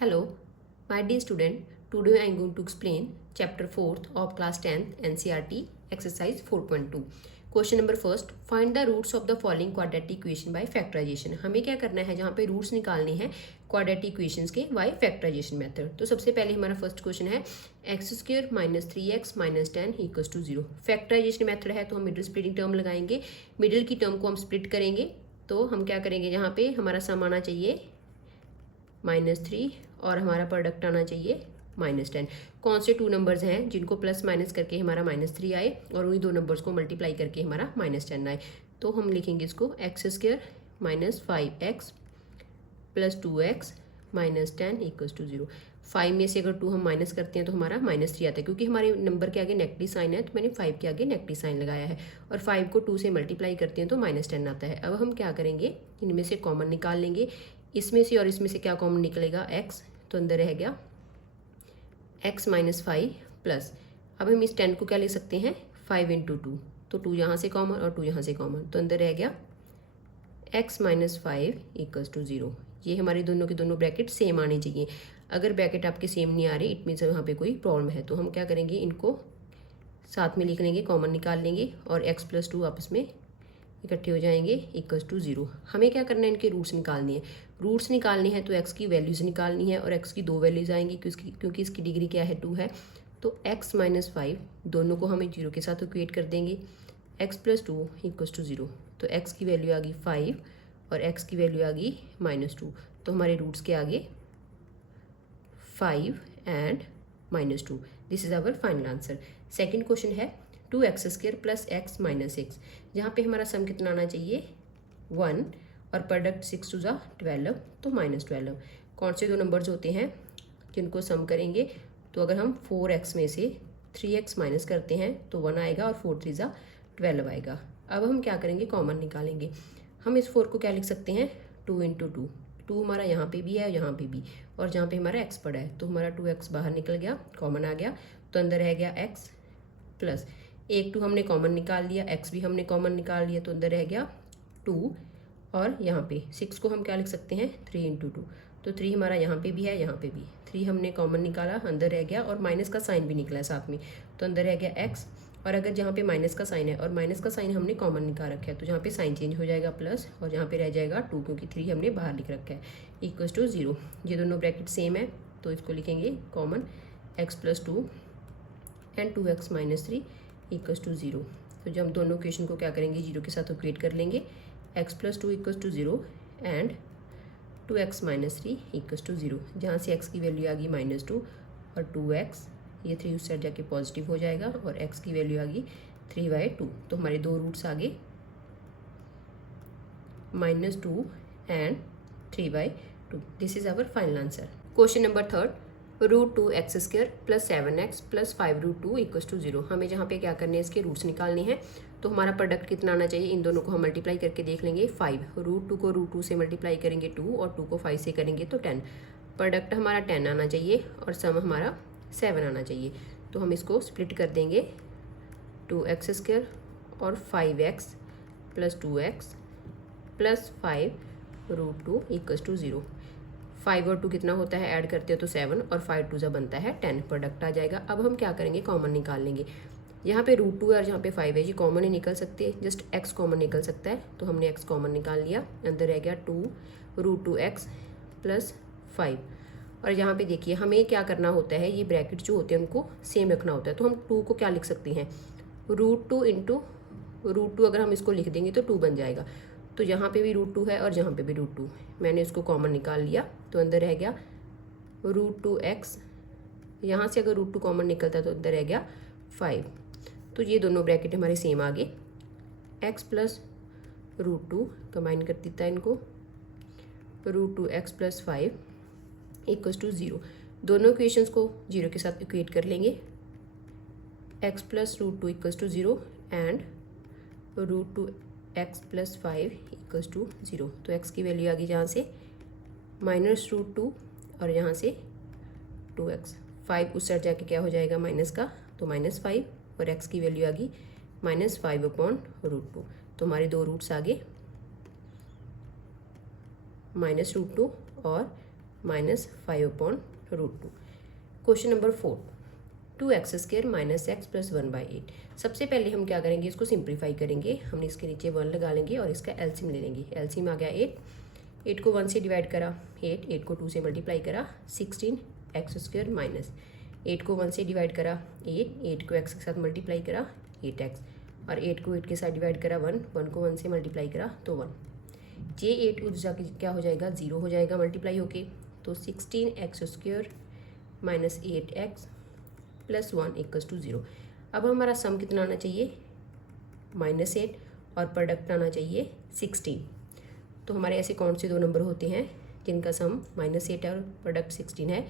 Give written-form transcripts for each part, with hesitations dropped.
Hello, my dear student. Today I am going to explain chapter 4th of class 10th NCERT exercise 4.2. Question number first, find the roots of the following quadratic equation by factorisation. हमें क्या करना है, जहाँ पे roots निकालने हैं quadratic equations के by factorisation method. तो सबसे पहले हमारा फर्स्ट क्वेश्चन है x square minus 3x minus 10 equals to 0। Factorisation method है तो हम मिडिल स्प्लिटिंग टर्म लगाएंगे, मिडिल की टर्म को हम स्प्लिट करेंगे। तो हम क्या करेंगे, यहाँ पे हमारा सम आना चाहिए -3 और हमारा प्रोडक्ट आना चाहिए -10। कौन से टू नंबर्स हैं जिनको प्लस माइनस करके हमारा -3 आए और उन्हीं दो नंबर्स को मल्टीप्लाई करके हमारा -10 आए। तो हम लिखेंगे इसको x square minus 5x plus 2x minus 10 equals to 0। 5 में से अगर 2 हम माइनस करते हैं तो हमारा -3 आता है, क्योंकि हमारे नंबर के आगे नेगेटिव साइन है तो मैंने 5 के आगे नेगेटिव साइन लगाया है। और 5 को 2 से मल्टीप्लाई करते हैं तो -10 आता है। अब हम क्या करेंगे, इनमें से कॉमन निकाल लेंगे। इसमें से और इसमें से क्या कॉमन निकलेगा, x, तो अंदर रह गया x माइनस 5 प्लस, अब हम इस 10 को क्या लिख सकते हैं 5 इंटू 2, तो 2 यहाँ से कॉमन और 2 यहाँ से कॉमन, तो अंदर रह गया x माइनस 5 इक्वल्स टू 0। ये हमारे दोनों के दोनों ब्रैकेट सेम आने चाहिए। अगर ब्रैकेट आपके सेम नहीं आ रहे इट मीन्स यहाँ पे कोई प्रॉब्लम है। तो हम क्या करेंगे, इनको साथ में लिख लेंगे, कॉमन निकाल लेंगे और x प्लस 2 आपस में इकट्ठे हो जाएंगे इक्वल्स टू 0। हमें क्या करना है, इनके रूट्स निकालनी है। रूट्स निकालनी है तो x की वैल्यूज़ निकालनी है और x की 2 वैल्यूज़ आएंगी क्योंकि इसकी डिग्री क्या है 2 है। तो x माइनस 5 दोनों को हमें 0 के साथ इक्वेट कर देंगे, x प्लस 2 इक्वल्स टू 0। तो x की वैल्यू आ गई 5 और x की वैल्यू आ गई -2। तो हमारे रूट्स के आगे 5 and -2। This is our final answer. Second question है 2x square plus x minus 6। जहाँ पे हमारा सम कितना आना चाहिए 1 और प्रोडक्ट 6 टू 12 तो -12। कौन से दो नंबर्स होते हैं जिनको सम करेंगे, तो अगर हम 4x में से 3x माइनस करते हैं तो 1 आएगा और 4 3 12 आएगा। अब हम क्या करेंगे, कॉमन निकालेंगे। हम इस 4 को क्या लिख सकते हैं 2 इंटू 2। 2 हमारा यहाँ पे भी है और यहाँ पे भी, और जहाँ पे हमारा x पड़ा है तो हमारा 2x बाहर निकल गया, कॉमन आ गया, तो अंदर रह गया x प्लस एक 2 हमने कॉमन निकाल लिया, x भी हमने कॉमन निकाल लिया, तो अंदर रह गया 2 और यहाँ पे 6 को हम क्या लिख सकते हैं 3 इंटू 2। तो 3 हमारा यहाँ पे भी है, यहाँ पे भी 3 हमने कॉमन निकाला, अंदर रह गया और माइनस का साइन भी निकला है साथ में, तो अंदर रह गया x। और अगर जहाँ पे माइनस का साइन है और माइनस का साइन हमने कॉमन निकाल रखा है तो जहाँ पे साइन चेंज हो जाएगा प्लस और जहाँ पे रह जाएगा 2, क्योंकि 3 हमने बाहर लिख रखा है, इक्वल्स टू 0। ये दोनों ब्रैकेट सेम है तो इसको लिखेंगे common x plus 2 and 2x minus 3 equals to 0। तो जब हम दोनों इक्वेशन को क्या करेंगे 0 के साथ इक्वेट कर लेंगे, x plus 2 equals to 0 and 2x minus 3 equals to 0। जहाँ से x की वैल्यू आ गई -2 और 2x, ये 3 उस साइड जाके पॉजिटिव हो जाएगा और x की वैल्यू आ गई 3/2। तो हमारे दो रूट्स आ गए -2 and 3/2। This is our final answer. Question number third, √2x square plus 7x plus 5√2 equals to 0। हमें जहाँ पे क्या करने हैं, इसके रूट्स निकालने हैं। तो हमारा प्रोडक्ट कितना आना चाहिए, इन दोनों को हम मल्टीप्लाई करके देख लेंगे 5। √2 को √2 से मल्टीप्लाई करेंगे 2 और 2 को 5 से करेंगे तो 10। प्रोडक्ट हमारा 10 आना चाहिए और सम हमारा 7 आना चाहिए। तो हम इसको स्प्लिट कर देंगे, 2x स्क्र और 5x plus 2x plus 5√2 equals to 0। 5 और 2 कितना होता है, ऐड करते हो तो 7 और 5 2 बनता है 10, प्रोडक्ट आ जाएगा। अब हम क्या करेंगे, कॉमन निकाल लेंगे। यहाँ पे √2 है और जहाँ पे 5 है ये कॉमन ही निकल सकते हैं, जस्ट x कॉमन निकल सकता है, तो हमने x कॉमन निकाल लिया, अंदर रह गया 2 √2x प्लस 5। और यहाँ पे देखिए हमें क्या करना होता है, ये ब्रैकेट जो होते हैं उनको सेम रखना होता है। तो हम 2 को क्या लिख सकते हैं √2 इंटू √2, अगर हम इसको लिख देंगे तो 2 बन जाएगा। तो यहाँ पे भी √2 है और यहाँ पे भी √2, मैंने इसको कॉमन निकाल लिया, तो अंदर रह गया √2x। यहाँ से अगर √2 कॉमन निकलता है तो अंदर रह गया 5। तो ये दोनों ब्रैकेट हमारे सेम आ गए, x प्लस √2 कंबाइन कर देता है इनको, √2x प्लस 5 इक्वल्स टू 0। दोनों इक्वेशंस को 0 के साथ इक्वेट कर लेंगे, x plus √2 equals to 0 and √2x plus 5 equals to 0। तो x की वैल्यू आ गई जहाँ से -√2 और यहाँ से 2x। 5 उस साइड जाके क्या हो जाएगा माइनस का, तो -5 और x की वैल्यू आ गई -5/√2। तो हमारे दो रूट्स आ गए -√2 और minus 5/√2। Question number 4, 2x² minus x plus 1/8। सबसे पहले हम क्या करेंगे, इसको सिंप्लीफाई करेंगे। हमने इसके नीचे 1 लगा लेंगे और इसका एलसीएम ले लेंगे। एलसीएम आ गया 8 को 1 से डिवाइड करा 8 को 2 से मल्टीप्लाई करा 16x² माइनस 8 को 1 से डिवाइड करा 8 को x के साथ मल्टीप्लाई करा 8x, और 8 को 8 के साथ डिवाइड करा 1 को 1 से मल्टीप्लाई करा तो 1। जे 8 उधर जाके क्या हो जाएगा, 0 हो जाएगा मल्टीप्लाई होके। तो 16x² minus 8x plus 1 equals to 0। अब हमारा सम कितना आना चाहिए, -8, और प्रोडक्ट आना चाहिए 16। तो हमारे ऐसे कौन से दो नंबर होते हैं जिनका सम -8 है और प्रोडक्ट 16 है,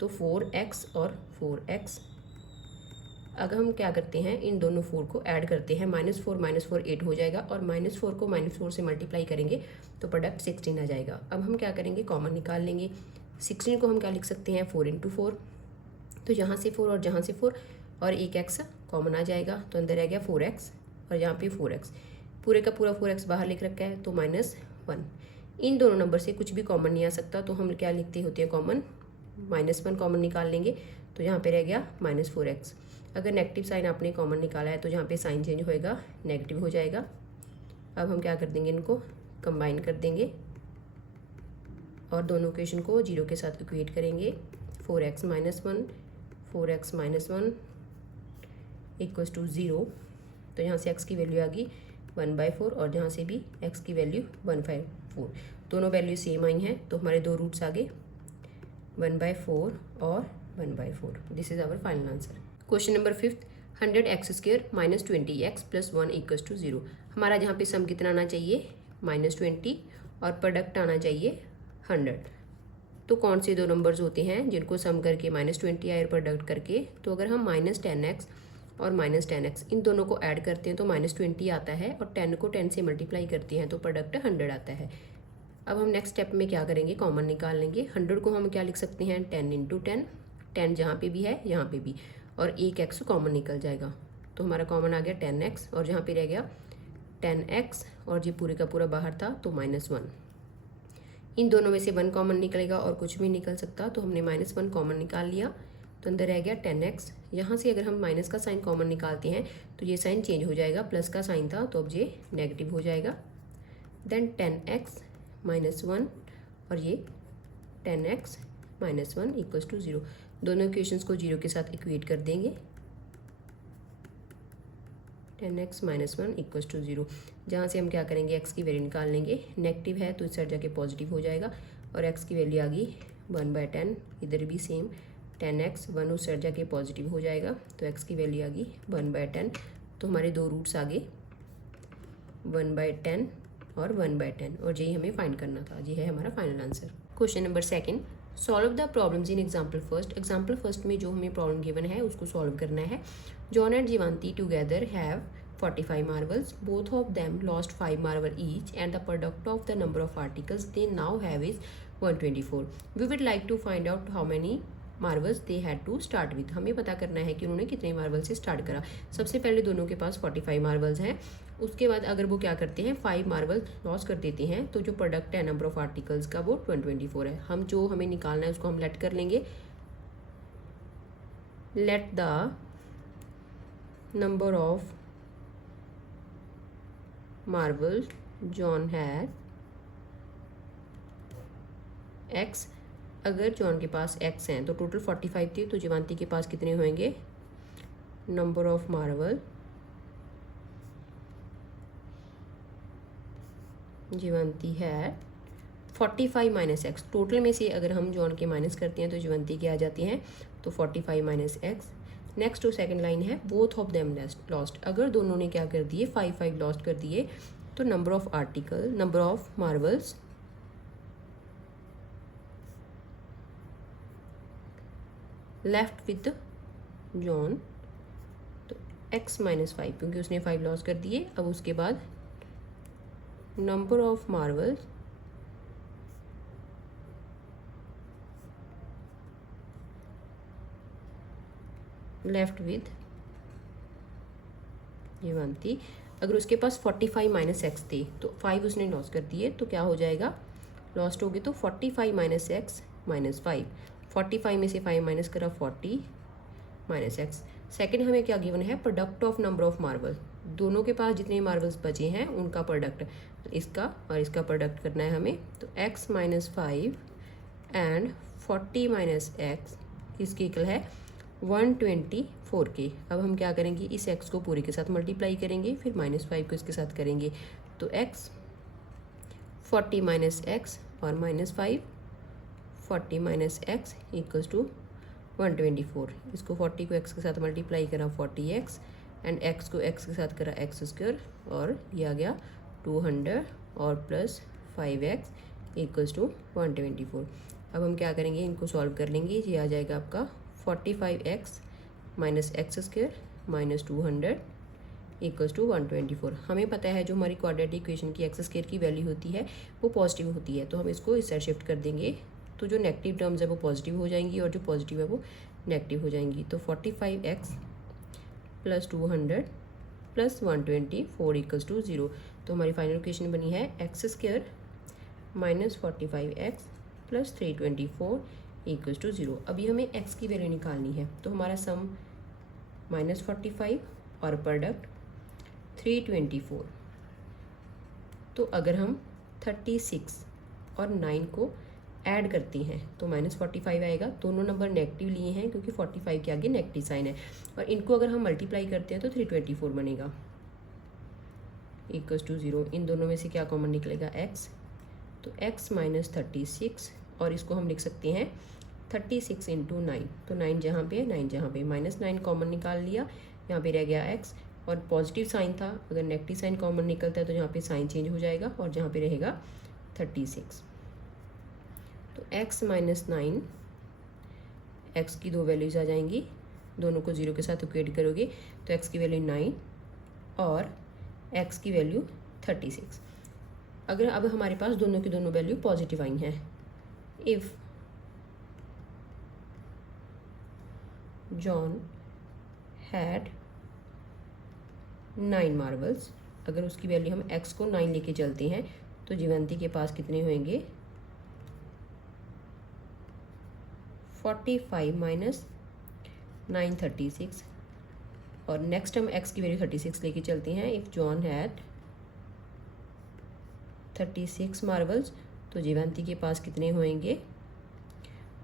तो 4x और 4x। अगर हम क्या करते हैं, इन दोनों 4 को ऐड करते हैं, -4 8 हो जाएगा, और -4 को -4 से मल्टीप्लाई करेंगे तो प्रोडक्ट 16 आ जाएगा। अब हम क्या करेंगे, कॉमन निकाल लेंगे। 16 को हम क्या लिख सकते हैं, 4 × 4, तो यहाँ से 4 और जहाँ से 4 और एक x कॉमन आ जाएगा, तो अंदर रह गया 4x और यहाँ पे 4x। पूरे का पूरा 4x बाहर लिख रखा है, तो -1। इन दोनों नंबर से कुछ भी कॉमन नहीं आ सकता, तो हम क्या लिखते होते हैं कॉमन, -1 कॉमन निकाल लेंगे, तो यहाँ पे रह गया -4x। अगर नेगेटिव साइन आपने कॉमन निकाला है तो यहाँ पे साइन चेंज होएगा, नेगेटिव हो जाएगा। अब हम क्या कर देंगे, इनको कंबाइन कर देंगे और दोनों इक्वेशन को 0 के साथ इक्वेट करेंगे। 4x - 1 equals to 0। तो यहाँ से x की वैल्यू आ गई 1/4 और जहाँ से भी x की वैल्यू 1/4। दोनों वैल्यू सेम आई हैं, तो हमारे दो रूट्स आ गए 1/4 और 1/4। This is our final answer. Question number 5, 100x² minus 20x plus 1 equals to 0। हमारा जहाँ पे सम कितना आना चाहिए, -20, और प्रोडक्ट आना चाहिए 100। तो कौन से दो नंबर्स होते हैं जिनको सम करके -20 आए और प्रोडक्ट करके, तो अगर हम -10x और -10x इन दोनों को ऐड करते हैं तो -20 आता है, और 10 को 10 से मल्टीप्लाई करते हैं तो प्रोडक्ट 100 आता है। अब हम नेक्स्ट स्टेप में क्या करेंगे, कॉमन निकाल लेंगे। 100 को हम क्या लिख सकते हैं, 10 × 10, 10 जहाँ पे भी है यहाँ पे भी, और एक x कॉमन निकल जाएगा, तो हमारा कॉमन आ गया 10x, और जहाँ पे रह गया 10x, और ये पूरे का पूरा बाहर था तो -1। इन दोनों में से 1 कॉमन निकलेगा और कुछ भी निकल सकता, तो हमने -1 कॉमन निकाल लिया, तो अंदर रह गया 10x। यहाँ से अगर हम माइनस का साइन कॉमन निकालते हैं तो ये साइन चेंज हो जाएगा, प्लस का साइन था तो अब ये नेगेटिव हो जाएगा। देन 10x - 1 और ये 10x - 1 इक्वल्स टू 0। दोनों इक्वेशंस को 0 के साथ इक्वेट कर देंगे। 10x - 1 equals to 0। जहाँ से हम क्या करेंगे, x की वैल्यू निकाल लेंगे। नेगेटिव है तो इस साइड जाके पॉजिटिव हो जाएगा, और x की वैल्यू आ गई 1/10। इधर भी सेम 10x, 1 उस साइड जाके पॉजिटिव हो जाएगा, तो x की वैल्यू आ गई 1/10। तो हमारे दो रूट्स आ गए 1/10 और 1/10, और यही हमें फाइंड करना था। ये है हमारा final answer. Question number 2, solve the problems in example first. Example first में जो हमें प्रॉब्लम गिवन है उसको सॉल्व करना है। John and Jivanti together have 45 marbles. Both of them lost 5 marbles each, and the product of the number of articles they now have is 124. We would like to find out how many marbles they had to start with. हमें पता करना है कि उन्होंने कितने marble से start करा। सबसे पहले दोनों के पास 45 मार्बल्स हैं। उसके बाद अगर वो क्या करते हैं, 5 मार्बल लॉस कर देते हैं, तो जो प्रोडक्ट है नंबर ऑफ आर्टिकल्स का वो 124 है। हम जो हमें निकालना है उसको हम लेट कर लेंगे। Let the number of marbles John had x। अगर जॉन के पास x हैं तो टोटल 45 थी, तो जीवांती के पास कितने होंगे, नंबर ऑफ मार्बल जीवांती है 45 - x। टोटल में से अगर हम जॉन के माइनस करते हैं तो जीवांती के आ जाते हैं, तो 45 - x। नेक्स्ट और सेकंड लाइन है बोथ ऑफ देम लॉस्ट। अगर दोनों ने क्या कर दिए, 5 लॉस्ट कर दिए, तो number of marbles left with John, तो x - 5, क्योंकि उसने 5 लॉस कर दिए। अब उसके बाद number of marbles left with Jivanti. अगर उसके पास 45 - x थे तो 5 उसने लॉस कर दिए, तो क्या हो जाएगा, लॉस्ट हो गए, तो 45 - x -5। 45 में से 5 माइनस करा 40 -x। सेकंड हमें क्या गिवन है, product of number of marble, दोनों के पास जितने मार्बल्स बचे हैं उनका प्रोडक्ट, इसका और इसका प्रोडक्ट करना है हमें। तो x -5 एंड 40 -x इसकी इक्वल है 124 के। अब हम क्या करेंगे, इस x को पूरे के साथ मल्टीप्लाई करेंगे, फिर -5 को इसके साथ करेंगे। तो x 40 -x और -5 40 -x इक्वल्स टू 124। इसको 40 को x के साथ मल्टीप्लाई करा 40x एंड x को x के साथ करा x² और ये आ गया 200 और प्लस 5x इक्वल्स टू 124। अब हम क्या करेंगे, इनको सॉल्व कर लेंगे। ये आ जाएगा आपका 45x -x² -200 इक्वल्स टू 124। हमें पता है जो हमारी क्वाड्रेटिक इक्वेशन की x² की वैल्यू होती है वो पॉजिटिव होती है, तो हम इसको इस साइड शिफ्ट कर देंगे। तो जो नेगेटिव टर्म्स है वो पॉजिटिव हो जाएंगी और जो पॉजिटिव है वो नेगेटिव हो जाएंगी। तो 45x + 200 + 124 इक्वल्स टू 0। तो हमारी फाइनल इक्वेशन बनी है x² -45x + 324 इक्वल्स टू 0। अभी हमें x की वैल्यू निकालनी है, तो हमारा सम -45 और प्रोडक्ट 324। तो अगर हम 36 और 9 को ऐड करते हैं तो -45 आएगा। दोनों नंबर नेगेटिव लिए हैं क्योंकि 45 के आगे नेगेटिव साइन है, और इनको अगर हम मल्टीप्लाई करते हैं तो 324 बनेगा इक्वल्स टू 0। इन दोनों में से क्या कॉमन निकलेगा, x। तो x -36 और इसको हम लिख सकते हैं 36 × 9। तो 9 जहाँ पे है 9 जहाँ पे, -9 कॉमन निकाल लिया, यहाँ पे रह गया x और पॉजिटिव साइन था। अगर नेगेटिव साइन कॉमन निकलता है तो यहाँ पे साइन चेंज हो जाएगा और जहाँ पे रहेगा 36। तो x -9, x की दो वैल्यूज़ आ जाएंगी, दोनों को 0 के साथ इक्वेट करोगे तो x की वैल्यू 9 और x की वैल्यू 36। अगर अब हमारे पास दोनों की दोनों वैल्यू पॉजिटिव आई हैं, इफ़ जॉन हैड 9 मार्बल्स, अगर उसकी वैल्यू हम x को 9 लेके चलते हैं तो जीवंती के पास कितने होंगे, 45 - 9 36। और नेक्स्ट हम x की वैल्यू 36 लेके चलते हैं। इफ़ जॉन हैड 36 मार्बल्स, तो जीवंती के पास कितने होंगे,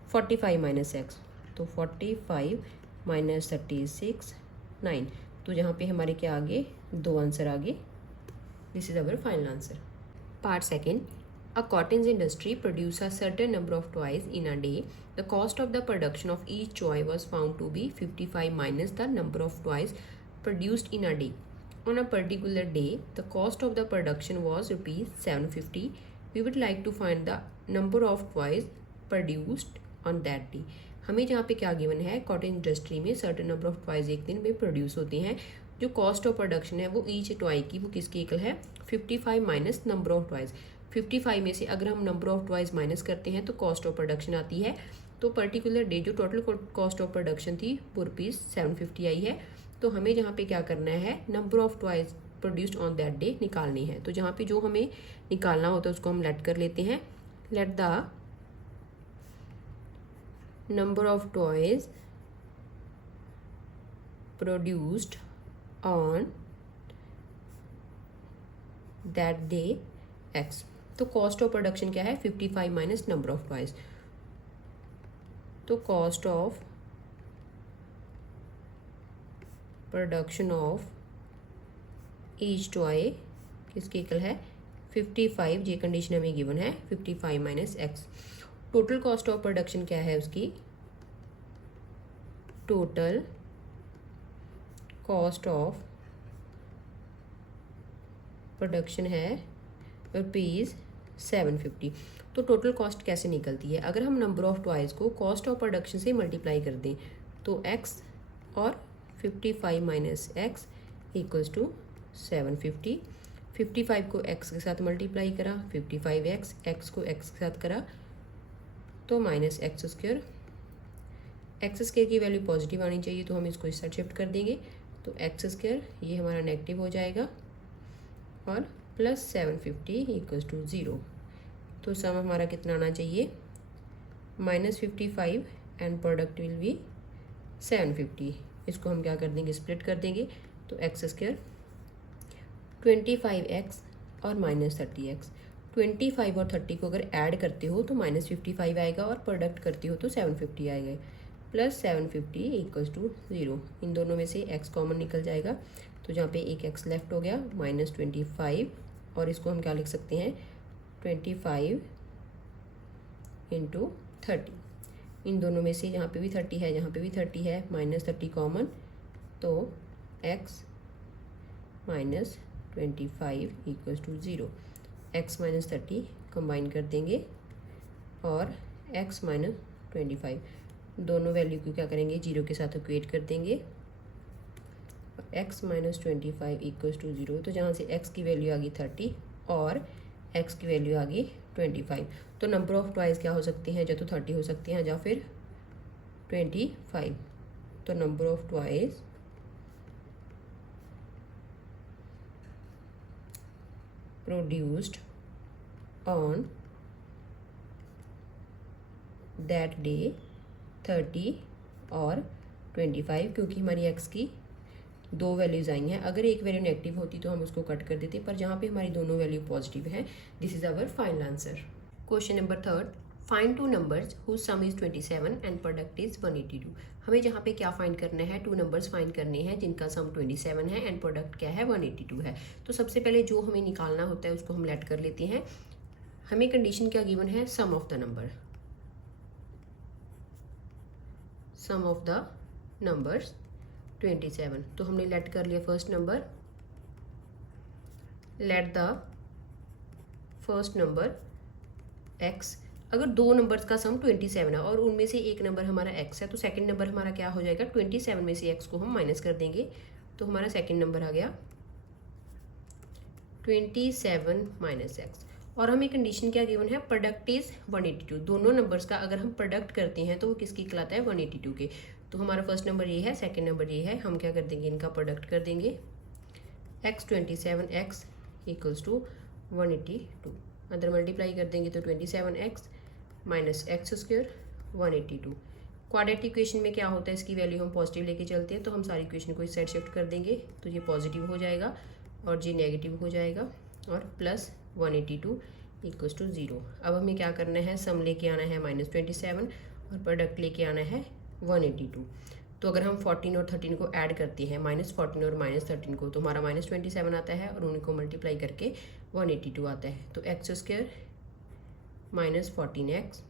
45 - x। तो 45 - 36 9। तो यहाँ पे हमारे क्या आगे, दो आंसर आगे। This is our final answer. Part second, a cotton industry produce a certain number of toys in a day. The cost of the production of each toy was found to be 55 minus the number of toys produced in a day. On a particular day, the cost of the production was rupees 750. We would like to find the number of toys produced on that day. हमें जहाँ पे क्या given है, cotton industry में certain number of toys एक दिन में produce होते हैं। जो कॉस्ट ऑफ प्रोडक्शन है वो ईच टॉय की वो किसकी इक्वल है, 55 माइनस नंबर ऑफ टॉयज। 55 में से अगर हम नंबर ऑफ टॉयज माइनस करते हैं तो कॉस्ट ऑफ प्रोडक्शन आती है। तो पर्टिकुलर डे जो टोटल कॉस्ट ऑफ प्रोडक्शन थी वो रुपीज़ 750 आई है। तो हमें जहाँ पे क्या करना है, number of toys produced on that day निकालनी है। तो जहाँ पे जो हमें निकालना होता है उसको हम लेट कर लेते हैं। Let the number of toys produced on that day x। तो कॉस्ट ऑफ प्रोडक्शन क्या है, 55 माइनस नंबर ऑफ टॉयज। तो cost of production of each toy किसकी इक्वल है, 55। ये कंडीशन हमें गिवन है 55 minus x। Total cost of production क्या है उसकी, टोटल कॉस्ट ऑफ प्रोडक्शन है रुपीज़ 750। तो टोटल कॉस्ट कैसे निकलती है, अगर हम नंबर ऑफ टॉयज़ को कॉस्ट ऑफ प्रोडक्शन से मल्टीप्लाई कर दें तो x और 55 माइनस x इक्वल्स टू 750। 55 को x के साथ मल्टीप्लाई करा, 55x, x को x के साथ करा तो माइनस x²। x² की वैल्यू पॉजिटिव आनी चाहिए तो हम इसको इस साइड शिफ्ट कर देंगे। तो x² ये हमारा नेगेटिव हो जाएगा और प्लस 750 इक्वल्स टू 0। तो सम हमारा कितना आना चाहिए, -55 एंड प्रोडक्ट विल बी 750। इसको हम क्या कर देंगे, स्प्लिट कर देंगे। तो एक्स स्क्वायर 25x और -30x, 25 और 30 को अगर ऐड करते हो तो -55 आएगा और प्रोडक्ट करते हो तो 750 आएगा, प्लस 750 इक्वल्स टू 0। इन दोनों में से x कॉमन निकल जाएगा, तो जहाँ पे एक x लेफ्ट हो गया, -25, और इसको हम क्या लिख सकते हैं, 25 इंटू 30। इन दोनों में से यहाँ पे भी 30 है, यहाँ पे भी 30 है, -30 कॉमन, तो x -25 equals to 0। x -30 combine कर देंगे और x -25 दोनों वैल्यू को क्या करेंगे, 0 के साथ इक्वेट कर देंगे। x -25 इक्वल्स टू 0, तो जहाँ से x की वैल्यू आ गई 30 और x की वैल्यू आ गई 25, तो नंबर ऑफ ट्वाइस क्या हो सकती हैं, या तो 30 हो सकती हैं या फिर 25। तो number of twice produced on that day 30 और 25, क्योंकि हमारी x की दो वैल्यूज़ आई हैं। अगर एक वैल्यू नेगेटिव होती तो हम उसको कट कर देते, पर जहाँ पे हमारी दोनों वैल्यू पॉजिटिव हैं, this is our final answer. Question number 3, find two numbers whose sum is 27 and product is 182। हमें जहाँ पे क्या फाइंड करना है, टू नंबर्स फाइंड करने हैं जिनका सम 27 है एंड प्रोडक्ट क्या है, 182 है। तो सबसे पहले जो हमें निकालना होता है उसको हम लेट कर लेते हैं। हमें कंडीशन क्या गिवन है, sum of the number, sum of the numbers 27। तो हमने लेट कर लिया first number, let the first number x। अगर दो नंबर्स का सम 27 है और उनमें से एक नंबर हमारा x है, तो सेकंड नंबर हमारा क्या हो जाएगा, 27 में से x को हम माइनस कर देंगे, तो हमारा सेकंड नंबर आ गया 27 माइनस x। और हमें कंडीशन क्या गिवन है, प्रोडक्ट इज 182। दोनों नंबर्स का अगर हम प्रोडक्ट करते हैं तो वो किसकी कहलाता है, 182 के। तो हमारा फर्स्ट नंबर ये है, सेकंड नंबर ये है, हम क्या कर देंगे, इनका प्रोडक्ट कर देंगे। x 27x इक्वल्स टू 182, अंदर मल्टीप्लाई कर देंगे तो 27x minus x square 182। Quadratic equation में क्या होता है, इसकी वैल्यू हम पॉजिटिव लेके चलते हैं, तो हम सारी इक्वेशन को इस साइड शिफ्ट कर देंगे, तो ये पॉजिटिव हो जाएगा और ये नेगेटिव हो जाएगा, और प्लस 182 इक्वल्स टू 0। अब हमें क्या करना है, सम लेके आना है -27 और प्रोडक्ट लेके आना है 182। तो अगर हम 14 और 13 को ऐड करते हैं, -14 और -13 को, तो हमारा -27 आता है और उनको मल्टीप्लाई करके 182 आता है। तो x square -14x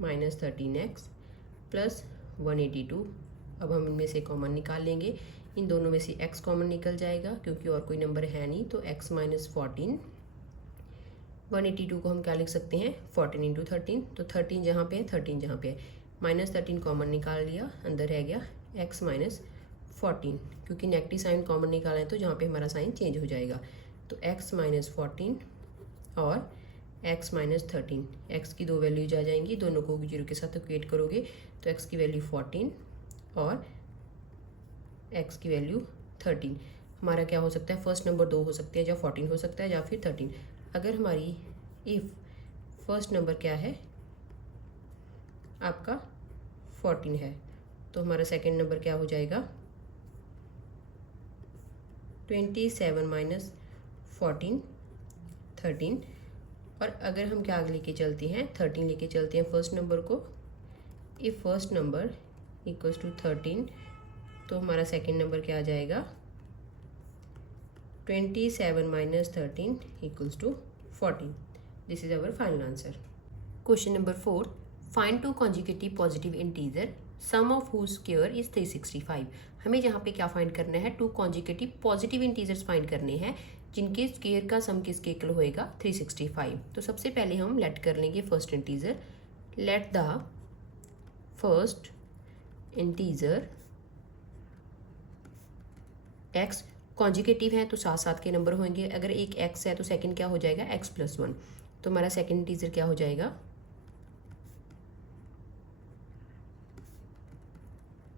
-13x plus 182। अब हम इनमें से कॉमन निकाल लेंगे, इन दोनों में से x कॉमन निकल जाएगा क्योंकि और कोई नंबर है नहीं, तो x -14, 182 को हम क्या लिख सकते हैं, 14 इंटू 13, तो 13 जहाँ पे है 13 जहाँ पे है, -13 कॉमन निकाल लिया, अंदर रह गया x -14, क्योंकि नेगेटिव साइन कॉमन निकाला है तो जहाँ पे हमारा साइन चेंज हो जाएगा, तो x -14 और x -13, x की दो वैल्यूज आ जाएंगी, दोनों को 0 के साथ इक्वेट करोगे तो x की वैल्यू 14 और x की वैल्यू 13। हमारा क्या हो सकता है, फर्स्ट नंबर दो हो सकते हैं, या 14 हो सकता है या फिर 13। अगर हमारी इफ फर्स्ट नंबर क्या है आपका 14 है, तो हमारा सेकंड नंबर क्या हो जाएगा, 27 माइनस 14 13। और अगर हम क्या लेके चलते हैं, 13 लेके चलते हैं फर्स्ट नंबर को, if first number equals to 13, तो हमारा सेकंड नंबर क्या आ जाएगा, 27 minus 13 equals to 14। This is our final answer. Question number 4, find two consecutive positive integer sum of whose square is 365। हमें जहाँ पे क्या फाइंड करना है, two consecutive positive integers find करने हैं जिनके स्क्वायर का सम किसके इक्वल होएगा, 365। तो सबसे पहले हम लेट कर लेंगे first integer, late the first integer x, conjugative है तो साथ साथ के नंबर होंगे, अगर एक x है तो सेकंड क्या हो जाएगा, x + 1, तो हमारा सेकंड इंटीजर क्या हो जाएगा,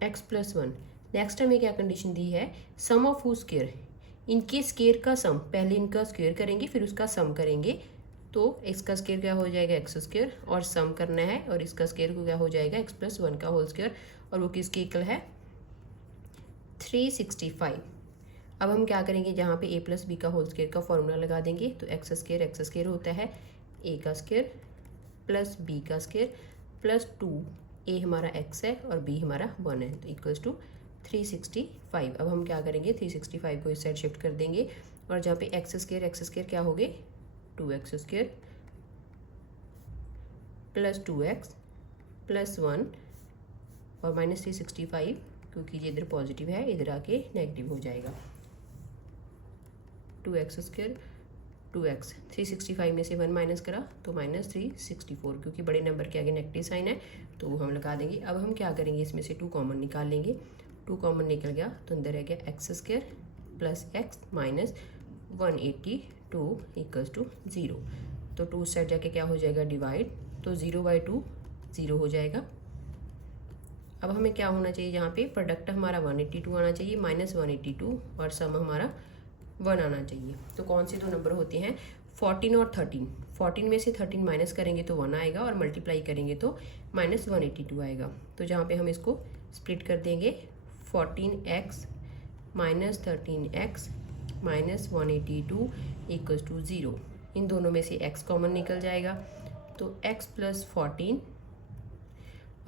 x + 1। नेक्स्ट हमें क्या कंडीशन दी है, सम ऑफ हू स्क्वायर, इनके स्क्वायर का सम, पहले इनका स्क्वायर करेंगे फिर उसका सम करेंगे, तो इसका स्क्वायर क्या हो जाएगा एक्स स्क्वायर, और सम करना है और इसका स्क्वायर को क्या हो जाएगा एक्स प्लस 1 का होल स्क्वायर, और वो किसके इक्वल है 365। अब हम क्या करेंगे, जहाँ पे a प्लस बी का होल स्क्वायर का फॉर्मूला लगा देंगे, तो एक्स स्क्वायर होता है a का स्क्वायर प्लस b का स्क्वायर प्लस 2, a हमारा x है और b हमारा 1 है, तो इक्वल्स टू 365। अब हम क्या करेंगे 365 को इस साइड शिफ्ट कर देंगे, और जहाँ पे एक्स स्क्वायर क्या हो गए 2x square plus 2x plus 1 और माइनस 365, क्योंकि ये इधर पॉजिटिव है इधर आके नेगेटिव हो जाएगा। 2x स्क्वायर 2x 365 में से 1 माइनस करा तो माइनस 364, क्योंकि बड़े नंबर के आगे नेगेटिव साइन है तो वो हम लगा देंगे। अब हम क्या करेंगे, इसमें से 2 कॉमन निकाल लेंगे। 2 कॉमन निकल गया तो अंदर रह गया x square plus x minus 182 equals to 0। तो 2 साइड जाके क्या हो जाएगा डिवाइड, तो 0/2 0 हो जाएगा। अब हमें क्या होना चाहिए, यहाँ पे प्रोडक्ट हमारा 182 आना चाहिए माइनस 182, और सम हमारा 1 आना चाहिए। तो कौन से 2 नंबर होते हैं 14 और 13। 14 में से 13 माइनस करेंगे तो 1 आएगा, और मल्टीप्लाई करेंगे तो माइनस 182 आएगा। तो जहाँ पे हम इसको स्प्लिट कर देंगे 14x minus 13x minus 182 equals to 0। इन दोनों में से x कॉमन निकल जाएगा, तो x प्लस 14,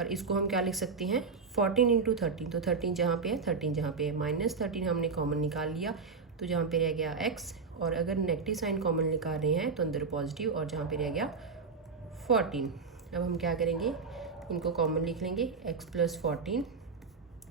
और इसको हम क्या लिख सकते हैं 14 इंटू 13, तो 13 जहाँ पे है 13 जहाँ पे है, माइनस 13 हमने कॉमन निकाल लिया, तो जहाँ पे रह गया x, और अगर नेगेटिव साइन कॉमन निकाल रहे हैं तो अंदर पॉजिटिव, और जहाँ पे रह गया 14। अब हम क्या करेंगे, इनको कॉमन लिख लेंगे, x प्लस 14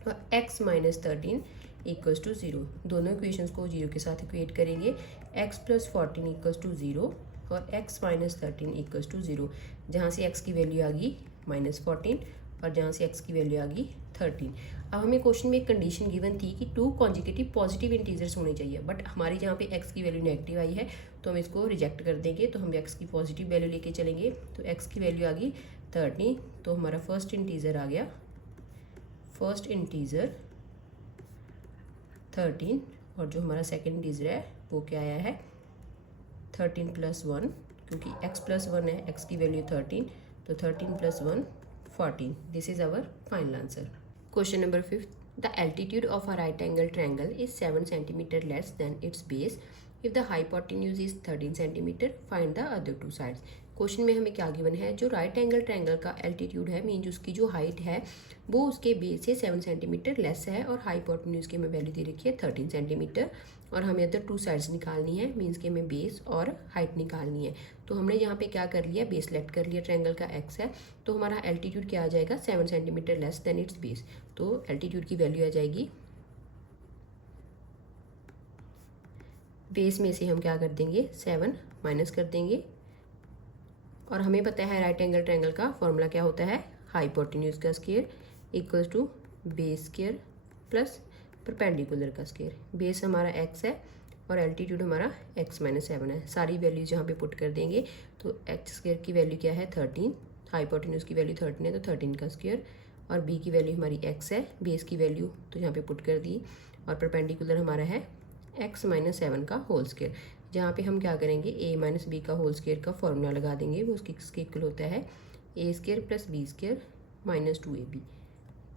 और x माइनस 13 इक्वल्स टू 0। दोनों इक्वेशंस को 0 के साथ इक्वेट करेंगे, x प्लस 14 इक्वल्स टू 0 और x माइनस 13 इक्वल्स टू 0। जहाँ से x की वैल्यू आ गई माइनस 14 और जहाँ से x की वैल्यू आ गई 13। अब हमें क्वेश्चन में एक कंडीशन गिवन थी कि 2 कॉन्जिक्यूटिव पॉजिटिव इंटीजर्स होने चाहिए, बट हमारी जहाँ पे x की वैल्यू नेगेटिव आई है तो हम इसको रिजेक्ट कर देंगे, तो हम x की पॉजिटिव वैल्यू लेके चलेंगे। तो x की वैल्यू आ गई 13, तो हमारा फर्स्ट इंटीजर आ गया, फर्स्ट इंटीजर 13, और जो हमारा सेकेंड इंटीजर है वो क्या आया है 13 प्लस 1, क्योंकि x प्लस 1 है, x की वैल्यू 13, तो 13 plus 1 14। This is our final answer. Question number 5, the altitude of a right angle triangle is 7 centimetre less than its base if the hypotenuse is 13 centimetre, find the other 2 sides. क्वेश्चन में हमें क्या given है, जो right angle triangle का altitude है mean उसकी जो हाइट है वो उसके बेस से 7 सेंटीमीटर लेस है, और हाइपोटेन्यूज की हमें वैल्यू दे रखी है 13 सेंटीमीटर, और हमें अदर 2 साइड्स निकालनी है, मीन्स कि हमें बेस और हाइट निकालनी है। तो हमने यहाँ पे क्या कर लिया, बेस लेट कर लिया, ट्रायंगल का x है, तो हमारा एल्टीट्यूड क्या आ जाएगा 7 centimetre less than its base. तो एल्टीट्यूड की वैल्यू आ जाएगी, बेस में से हम क्या कर देंगे 7 माइनस कर देंगे, और हमें पता है राइट एंगल ट्रायंगल का फॉर्मूला क्या होता है, हाइपोटेन्यूज का square equals to base square plus perpendicular का स्क्वायर। बेस हमारा x है और एल्टीट्यूड हमारा x माइनस 7 है। सारी वैल्यूज यहाँ पे पुट कर देंगे, तो एक्स स्क्वायर की वैल्यू क्या है 13, हाइपोटेन्यूज की वैल्यू 13 है तो 13 का स्क्वायर, और b की वैल्यू हमारी x है, बेस की वैल्यू तो यहाँ पे पुट कर दी, और परपेंडिकुलर हमारा है x माइनस 7 का होल स्क्वायर। जहाँ पे हम क्या करेंगे a माइनस बी का होल स्क्वायर का फॉर्मूला लगा देंगे, वो उसकी इक्वल होता है a square plus B square minus 2ab।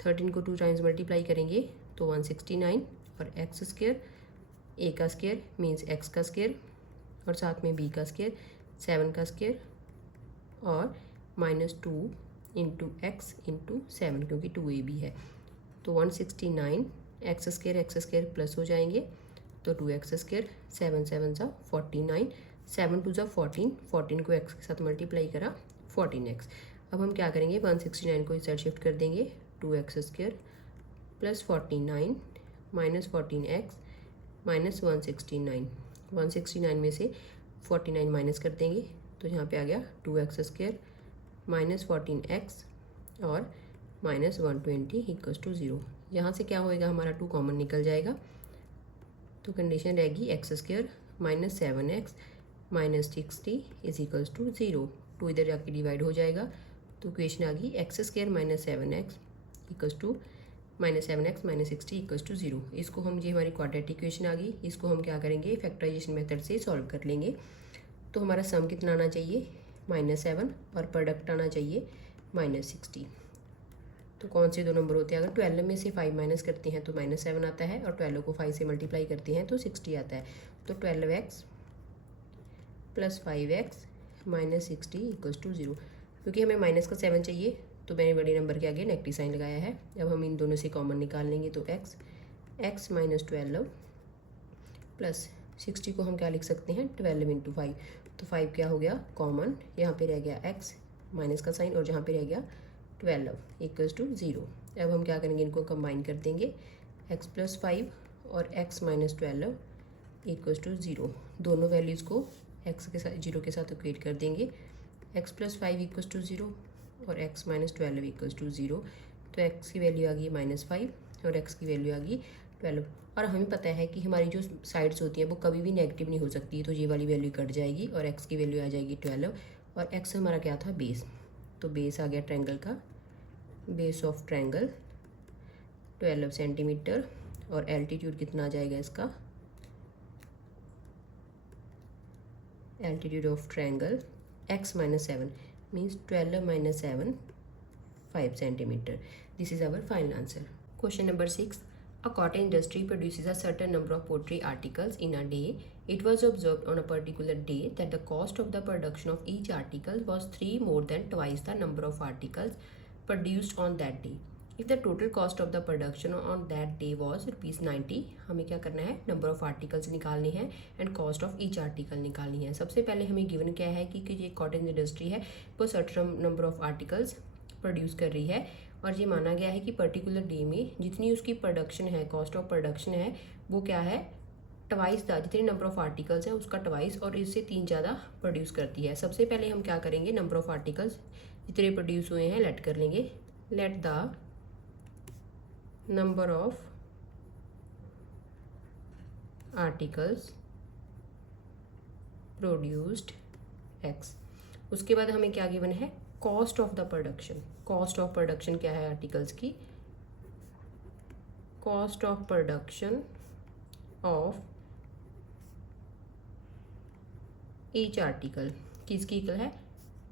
13 को 2 टाइम्स मल्टीप्लाई करेंगे तो 169, और एक्स स्क्वायर a का स्क्वायर मीन्स x का स्क्वायर, और साथ में b का स्क्वायर 7 का स्क्वायर, और माइनस 2 इंटू एक्स इंटू 7, क्योंकि 2ab है, तो 169 एक्स स्क्वायर प्लस हो जाएंगे, तो 2x स्क्वायर 7 7 सा 49, 7 2 सा 14, 14 को x के साथ मल्टीप्लाई करा 14x। अब हम क्या करेंगे 169 को इस साइड शिफ्ट कर देंगे, 2x square plus 49 minus 14x minus 169, 169 में से 49 माइनस कर देंगे, तो यहाँ पे आ गया 2x स्क्वायर माइनस 14x और माइनस 120 इक्वल्स टू 0। यहाँ से क्या होएगा हमारा 2 कॉमन निकल जाएगा, तो कंडीशन रहेगी x square minus 7x minus 60 is equals to 0। 2 इधर जाके डिवाइड हो जाएगा, तो इक्वेशन आ गई x square minus 7x equals to minus 7x minus 60 equals to 0। इसको हम, ये हमारी क्वाड्रेटिक इक्वेशन आ गई, इसको हम क्या करेंगे फैक्टराइजेशन मेथड से सॉल्व कर लेंगे। तो हमारा सम कितना आना चाहिए -7 और प्रोडक्ट आना चाहिए -60। तो कौन से दो नंबर होते हैं? अगर 12 में से 5 माइनस करते हैं तो -7 आता है, और 12 को 5 से मल्टीप्लाई करते हैं तो 60 आता है। तो 12x + 5x - 60 = 0। क्योंकि हमें माइनस का 7 चाहिए तो मैंने बड़े नंबर के आगे नेगेटिव साइन लगाया है। अब हम इन दोनों से कॉमन निकाल लेंगे, तो x - 12 + 60 को हम क्या लिख सकते हैं 12 × 5। तो 5 क्या हो गया कॉमन, यहाँ पे रह गया x माइनस का साइन, और जहाँ पे रह गया 12 = 0। अब हम क्या करेंगे, इनको कंबाइन कर देंगे, x + 5 और x - 12 = 0। दोनों वैल्यूज़ को x के साथ 0 के साथ इक्वेट कर देंगे। x + 5 = 0 और x - 12 = 0। तो x की वैल्यू आ गई -5 और x की वैल्यू आ गई 12। और हमें पता है कि हमारी जो साइड्स होती हैं वो कभी भी नेगेटिव नहीं हो सकती, तो ये वाली वैल्यू कट जाएगी और x की वैल्यू आ जाएगी 12। और x हमारा क्या था बेस, तो बेस आ गया ट्रायंगल का, बेस ऑफ ट्रायंगल 12 सेंटीमीटर, और एल्टीट्यूड कितना आ जाएगा इसका, altitude of triangle x - 7 means 12 - 7 5 centimeter. This is our final answer. Question number 6. A cotton industry produces a certain number of pottery articles in a day. It was observed on a particular day that the cost of the production of each article was 3 more than twice the number of articles produced on that day. If the total cost of the production on that day was ₹90, हमें क्या करना है, number of articles निकालने हैं and cost of each article निकालनी है। सबसे पहले हमें गिवन क्या है कि ये कॉटन इंडस्ट्री है वो certain number of articles produce कर रही है, और ये माना गया है कि पर्टिकुलर डे में जितनी उसकी प्रोडक्शन है, कॉस्ट ऑफ प्रोडक्शन है, वो क्या है ट्वाइस द जितने नंबर ऑफ आर्टिकल्स है उसका ट्वाइस और इससे 3 ज़्यादा प्रोड्यूस करती है। सबसे पहले हम क्या करेंगे, नंबर ऑफ आर्टिकल्स जितने प्रोड्यूस हुए हैं लेट कर लेंगे, let the number of articles produced x। उसके बाद हमें क्या गिवन है, cost of the production. Cost of production क्या है आर्टिकल्स की, cost of production of each article किसकी इक्वल है,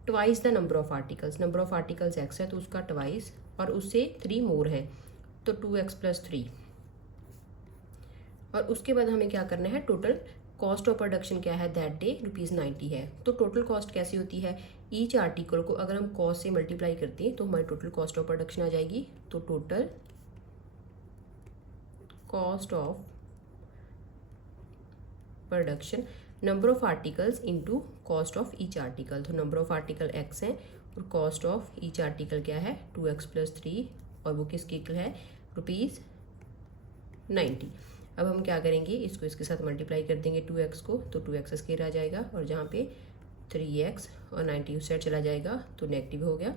twice the number of articles. Number of articles x है तो उसका ट्वाइस, और उससे 3 मोर है तो 2x + 3। और उसके बाद हमें क्या करना है, टोटल कॉस्ट ऑफ प्रोडक्शन क्या है दैट डे ₹90 है। तो टोटल कॉस्ट कैसी होती है, ईच आर्टिकल को अगर हम कॉस्ट से मल्टीप्लाई करते हैं तो हमारी टोटल कॉस्ट ऑफ प्रोडक्शन आ जाएगी। तो total cost of production number of articles into cost of each article. तो नंबर ऑफ आर्टिकल x है और कॉस्ट ऑफ ईच आर्टिकल क्या है 2x + 3, और वो किसकी इक्वल है ₹90। अब हम क्या करेंगे, इसको इसके साथ मल्टीप्लाई कर देंगे 2x को, तो 2x स्क्वायर आ जाएगा, और जहाँ पे 3x और 90 उस साइड चला जाएगा तो नेगेटिव हो गया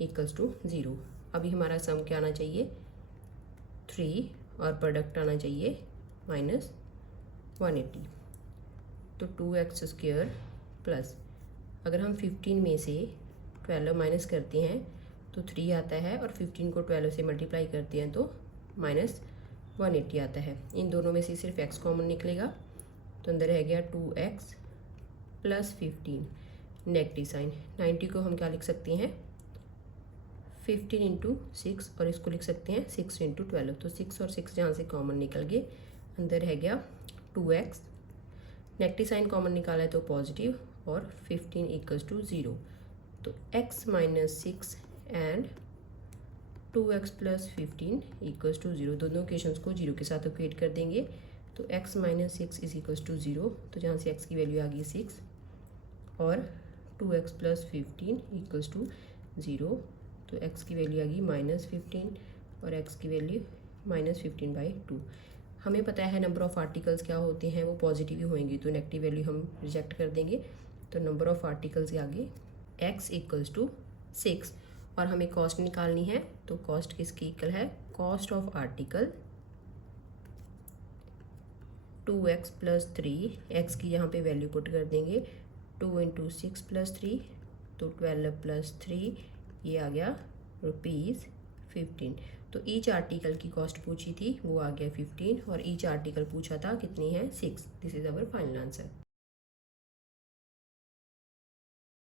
=0। अभी हमारा सम क्या आना चाहिए 3 और प्रोडक्ट आना चाहिए -180। तो 2x स्क्वायर प्लस, अगर हम 15 में से 12 माइनस करते हैं तो 3 आता है, और 15 को 12 से मल्टीप्लाई करते हैं तो -180 आता है। इन दोनों में से सिर्फ x कॉमन निकलेगा, तो अंदर रह गया 2x + 15 नेगेटिव साइन। 90 को हम क्या लिख सकते हैं 15 × 6, और इसको लिख सकते हैं 6 × 12। तो 6 और 6 जहाँ से कॉमन निकल गए, अंदर रह गया 2x, नेगेटिव साइन कॉमन निकाला है तो पॉजिटिव, और 15 = 0। तो x - 6 एंड 2x + 15 = 0। दोनों इक्वेशंस को 0 के साथ इक्वेट कर देंगे, तो x - 6 = 0। तो जहाँ से x की वैल्यू आ गई 6, और 2x + 15 = 0। तो x की वैल्यू आ गई -15 और x की वैल्यू -15/2। हमें पता है नंबर ऑफ आर्टिकल्स क्या होते हैं, वो पॉजिटिव ही होंगे, तो नेगेटिव वैल्यू हम रिजेक्ट कर देंगे। तो नंबर ऑफ आर्टिकल्स के आगे x = 6, और हमें कॉस्ट निकालनी है, तो कॉस्ट किसकी इक्वल है, cost of article 2x + 3, x की यहाँ पे वैल्यू पुट कर देंगे 2 × 6 + 3, तो 12 + 3, ये आ गया ₹15। तो ईच आर्टिकल की कॉस्ट पूछी थी वो आ गया 15, और ईच आर्टिकल पूछा था कितनी है 6। This is our final answer.